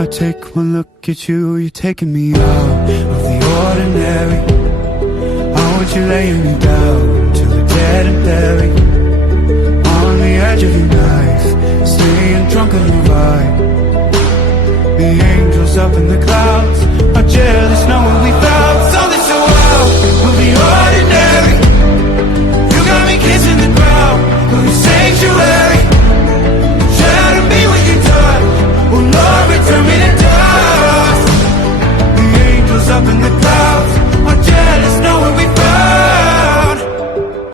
I take one look at you, you're taking me out of the ordinary. How would you lay me down to the dead and buried?